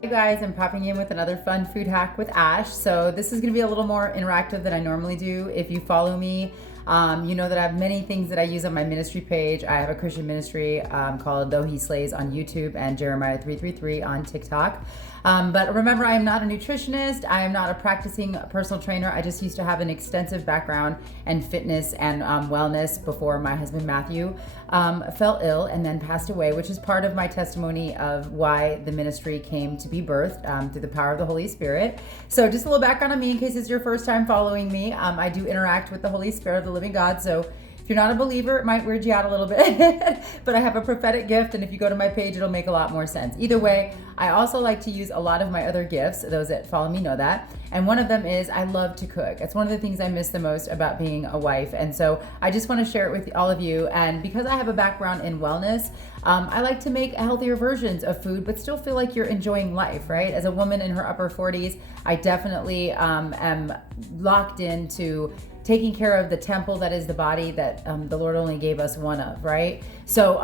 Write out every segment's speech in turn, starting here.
Hey guys, I'm popping in with another fun food hack with Ash. So this is going to be a little more interactive than I normally do. If you follow me, you know that I have many things that I use on my ministry page. I have a Christian ministry called Though He Slays on YouTube and Jeremiah 333 on TikTok. But remember, I am not a nutritionist. I am not a practicing personal trainer. I just used to have an extensive background in fitness and wellness before my husband Matthew fell ill and then passed away, which is part of my testimony of why the ministry came to be birthed through the power of the Holy Spirit. So just a little background on me in case it's your first time following me. I do interact with the Holy Spirit of the living God. So if you're not a believer, it might weird you out a little bit, but I have a prophetic gift, and if you go to my page, it'll make a lot more sense. Either way, I also like to use a lot of my other gifts. Those that follow me know that. And one of them is I love to cook. It's one of the things I miss the most about being a wife. And so I just want to share it with all of you. And because I have a background in wellness, I like to make healthier versions of food, but still feel like you're enjoying life, right? As a woman in her upper 40s, I definitely am locked into taking care of the temple that is the body that the Lord only gave us one of, right? So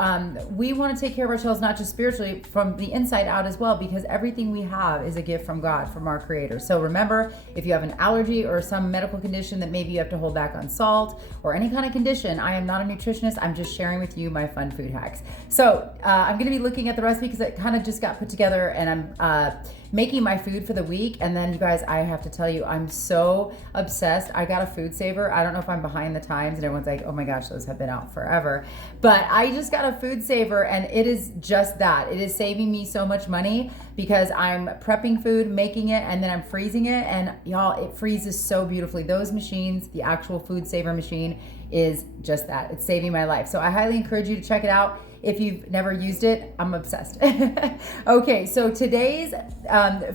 we want to take care of ourselves, not just spiritually, from the inside out as well, because everything we have is a gift from God, from our Creator. So remember, if you have an allergy or some medical condition that maybe you have to hold back on salt or any kind of condition, I am not a nutritionist. I'm just sharing with you my fun food hacks. So I'm going to be looking at the recipe because it kind of just got put together, and I'm making my food for the week. And then you guys, I have to tell you, I'm so obsessed. I got a food saver. I don't know if I'm behind the times and everyone's like, oh my gosh, those have been out forever. But I just got a food saver, and it is just that. It is saving me so much money because I'm prepping food, making it, and then I'm freezing it. And y'all, it freezes so beautifully. Those machines, the actual food saver machine, is just that. It's saving my life. So I highly encourage you to check it out. If you've never used it, I'm obsessed. Okay, so today's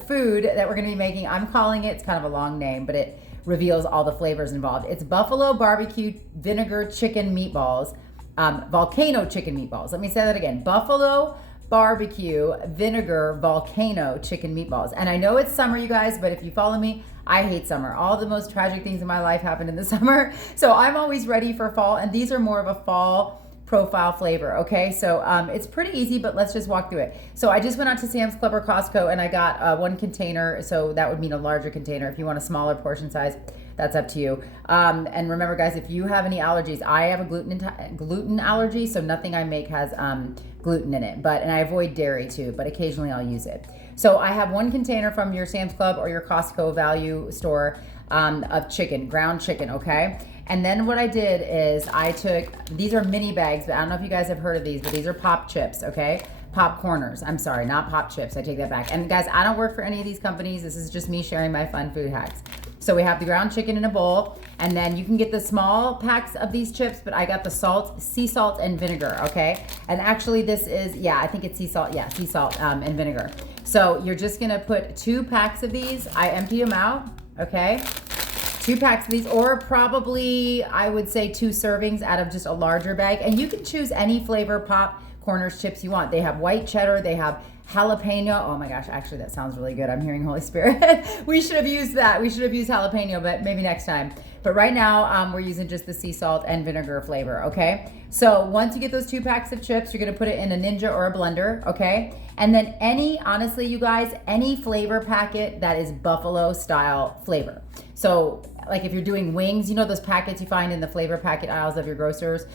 food that we're gonna be making, I'm calling it, it's kind of a long name, but it reveals all the flavors involved. It's buffalo barbecue vinegar chicken meatballs, volcano chicken meatballs. Let me say that again. Buffalo barbecue vinegar volcano chicken meatballs. And I know it's summer, you guys, but if you follow me, I hate summer. All the most tragic things in my life happened in the summer. So I'm always ready for fall, and these are more of a fall profile flavor. Okay, so it's pretty easy, but let's just walk through it. So I just went out to Sam's Club or Costco, and I got one container. So that would mean a larger container. If you want a smaller portion size, that's up to you. And remember, guys, if you have any allergies, I have a gluten allergy, so nothing I make has gluten in it. And I avoid dairy too, but occasionally I'll use it. So I have one container from your Sam's Club or your Costco value store of chicken, ground chicken. Okay. And then what I did is I took, these are mini bags, but I don't know if you guys have heard of these, but these are pop chips, okay? Popcorners. I'm sorry, not pop chips. I take that back. And guys, I don't work for any of these companies. This is just me sharing my fun food hacks. So we have the ground chicken in a bowl, and then you can get the small packs of these chips, but I got the salt, sea salt and vinegar, okay? And actually this is, yeah, I think it's sea salt. Yeah, sea salt and vinegar. So you're just gonna put 2 packs of these. I empty them out, okay? 2 packs of these, or probably I would say 2 servings out of just a larger bag. And you can choose any flavor Popcorners chips you want. They have white cheddar, they have jalapeno. Oh my gosh, actually that sounds really good. I'm hearing Holy Spirit. We should have used that. We should have used jalapeno, but maybe next time. But right now we're using just the sea salt and vinegar flavor, okay? So once you get those 2 packs of chips, you're gonna put it in a Ninja or a blender, okay? And then honestly, you guys, any flavor packet that is buffalo style flavor. So like if you're doing wings, you know those packets you find in the flavor packet aisles of your grocers,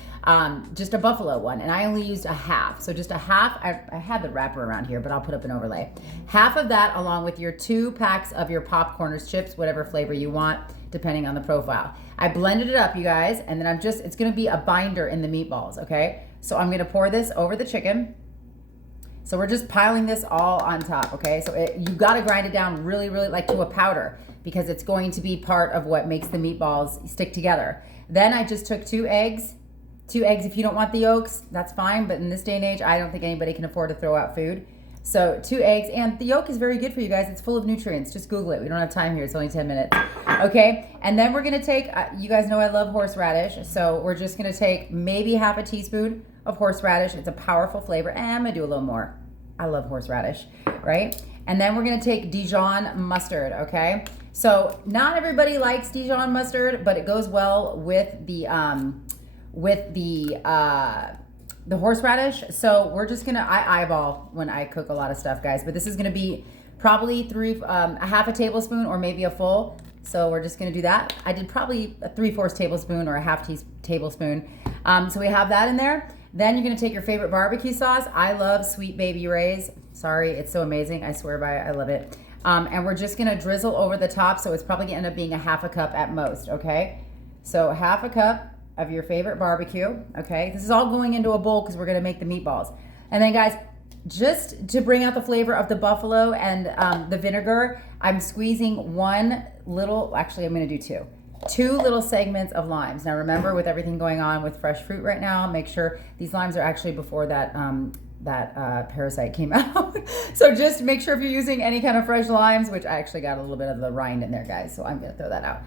just a buffalo one. And I only used a half. So just a half, I had the wrapper around here, but I'll put up an overlay. Half of that along with your 2 packs of your Popcorners chips, whatever flavor you want, depending on the profile. I blended it up, you guys, and then it's gonna be a binder in the meatballs, okay? So I'm gonna pour this over the chicken. So we're just piling this all on top, okay? So you gotta grind it down really, really like to a powder, because it's going to be part of what makes the meatballs stick together. Then I just took 2 eggs. 2 eggs, if you don't want the yolks, that's fine, but in this day and age, I don't think anybody can afford to throw out food. So 2 eggs, and the yolk is very good for you guys. It's full of nutrients. Just Google it. We don't have time here. It's only 10 minutes. Okay, and then we're gonna take, you guys know I love horseradish, so we're just gonna take maybe half a teaspoon of horseradish. It's a powerful flavor, and I'm gonna do a little more. I love horseradish, right? And then we're gonna take Dijon mustard, okay? So not everybody likes Dijon mustard, but it goes well with the horseradish. So we're just gonna, I eyeball when I cook a lot of stuff, guys, but this is gonna be probably a half a tablespoon or maybe a full. So we're just gonna do that. I did probably a 3/4 tablespoon or a half tablespoon. So we have that in there. Then you're gonna take your favorite barbecue sauce. I love Sweet Baby Ray's. Sorry, it's so amazing. I swear by it, I love it. And we're just gonna drizzle over the top, so it's probably gonna end up being a half a cup at most, okay? So half a cup of your favorite barbecue, okay? This is all going into a bowl because we're gonna make the meatballs. And then guys, just to bring out the flavor of the buffalo and the vinegar, I'm squeezing one little, actually I'm gonna do two little segments of limes. Now remember, with everything going on with fresh fruit right now, make sure these limes are actually before that parasite came out. So just make sure if you're using any kind of fresh limes, which I actually got a little bit of the rind in there, guys, so I'm gonna throw that out.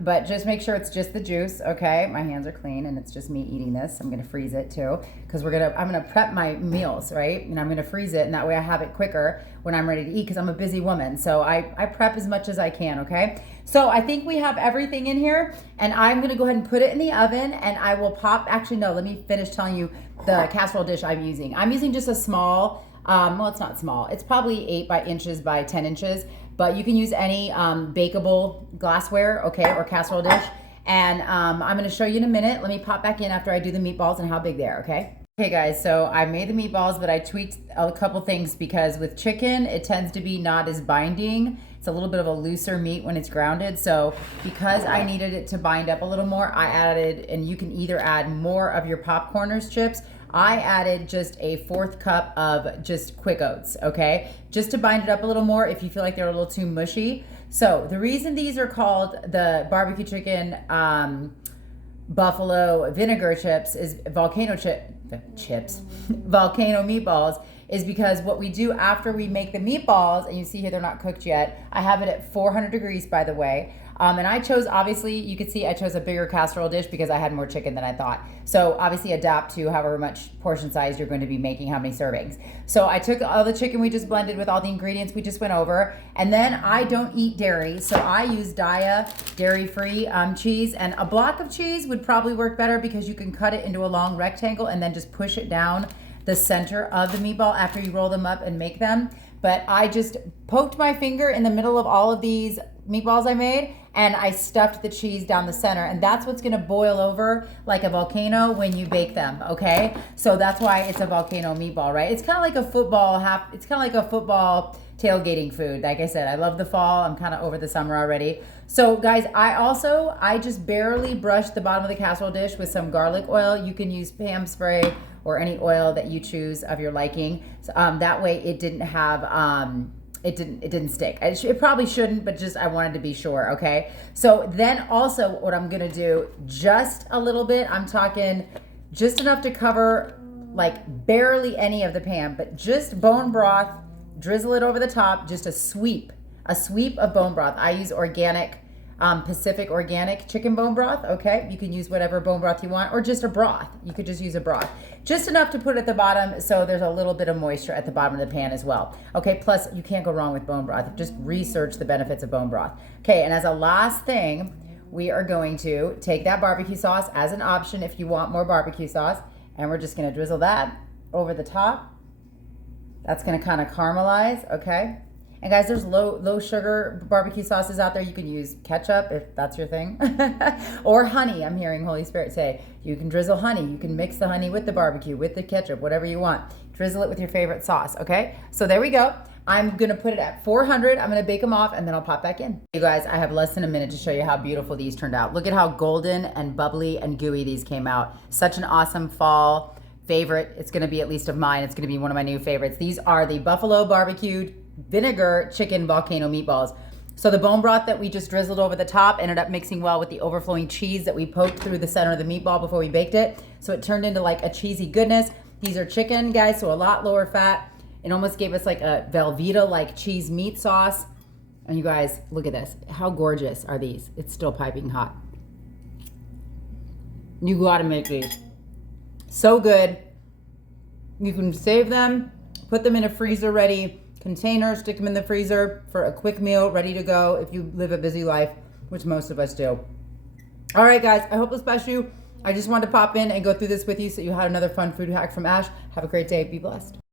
But just make sure it's just the juice, okay? My hands are clean and it's just me eating this. I'm gonna freeze it too, because I'm gonna prep my meals, right? And I'm gonna freeze it, and that way I have it quicker when I'm ready to eat, because I'm a busy woman. So I prep as much as I can, okay? So I think we have everything in here, and I'm gonna go ahead and put it in the oven, and I will actually no, let me finish telling you the casserole dish I'm using. I'm using just a small, well, it's not small. It's probably 8 inches by 10 inches. But you can use any bakeable glassware, okay, or casserole dish. And I'm gonna show you in a minute. Let me pop back in after I do the meatballs and how big they are, okay? Okay guys, so I made the meatballs, but I tweaked a couple things, because with chicken, it tends to be not as binding. It's a little bit of a looser meat when it's grounded. So because I needed it to bind up a little more, I added, and you can either add more of your Popcorners chips. I added just a 1/4 cup of just Quick Oats, okay? Just to bind it up a little more if you feel like they're a little too mushy. So the reason these are called the barbecue chicken buffalo vinegar chips is volcano meatballs, is because what we do after we make the meatballs, and you see here they're not cooked yet, I have it at 400 degrees, by the way. And I chose, obviously, you could see I chose a bigger casserole dish because I had more chicken than I thought. So obviously adapt to however much portion size you're going to be making, how many servings. So I took all the chicken we just blended with all the ingredients we just went over. And then I don't eat dairy, so I use Daiya dairy-free cheese. And a block of cheese would probably work better, because you can cut it into a long rectangle and then just push it down the center of the meatball after you roll them up and make them. But I just poked my finger in the middle of all of these meatballs I made, and I stuffed the cheese down the center, and that's what's gonna boil over like a volcano when you bake them, okay? So that's why it's a volcano meatball, right? It's kind of like a football tailgating food. Like I said, I love the fall. I'm kind of over the summer already. So guys, I just barely brushed the bottom of the casserole dish with some garlic oil. You can use Pam spray or any oil that you choose of your liking. So, that way it didn't have, it didn't stick. It probably shouldn't, but just I wanted to be sure, okay? So then also what I'm gonna do, just a little bit, I'm talking just enough to cover like barely any of the pan, but just bone broth, drizzle it over the top, just a sweep of bone broth. I use organic, Pacific organic chicken bone broth, okay? You can use whatever bone broth you want, or just a broth. You could just use a broth. Just enough to put at the bottom so there's a little bit of moisture at the bottom of the pan as well. Okay, plus you can't go wrong with bone broth. Just research the benefits of bone broth. Okay, and as a last thing, we are going to take that barbecue sauce as an option if you want more barbecue sauce, and we're just gonna drizzle that over the top. That's gonna kind of caramelize, okay? And guys, there's low sugar barbecue sauces out there. You can use ketchup if that's your thing. Or honey, I'm hearing Holy Spirit say. You can drizzle honey. You can mix the honey with the barbecue, with the ketchup, whatever you want. Drizzle it with your favorite sauce, okay? So there we go. I'm gonna put it at 400. I'm gonna bake them off, and then I'll pop back in. You guys, I have less than a minute to show you how beautiful these turned out. Look at how golden and bubbly and gooey these came out. Such an awesome fall favorite. It's gonna be at least of mine. It's gonna be one of my new favorites. These are the buffalo barbecued vinegar chicken volcano meatballs. So the bone broth that we just drizzled over the top ended up mixing well with the overflowing cheese that we poked through the center of the meatball before we baked it. So it turned into like a cheesy goodness. These are chicken, guys, so a lot lower fat. It almost gave us like a Velveeta-like cheese meat sauce. And you guys, look at this. How gorgeous are these? It's still piping hot. You gotta make these. So good. You can save them, put them in a freezer ready container, stick them in the freezer for a quick meal, ready to go if you live a busy life, which most of us do. All right, guys, I hope this blessed you. I just wanted to pop in and go through this with you so you had another fun food hack from Ash. Have a great day. Be blessed.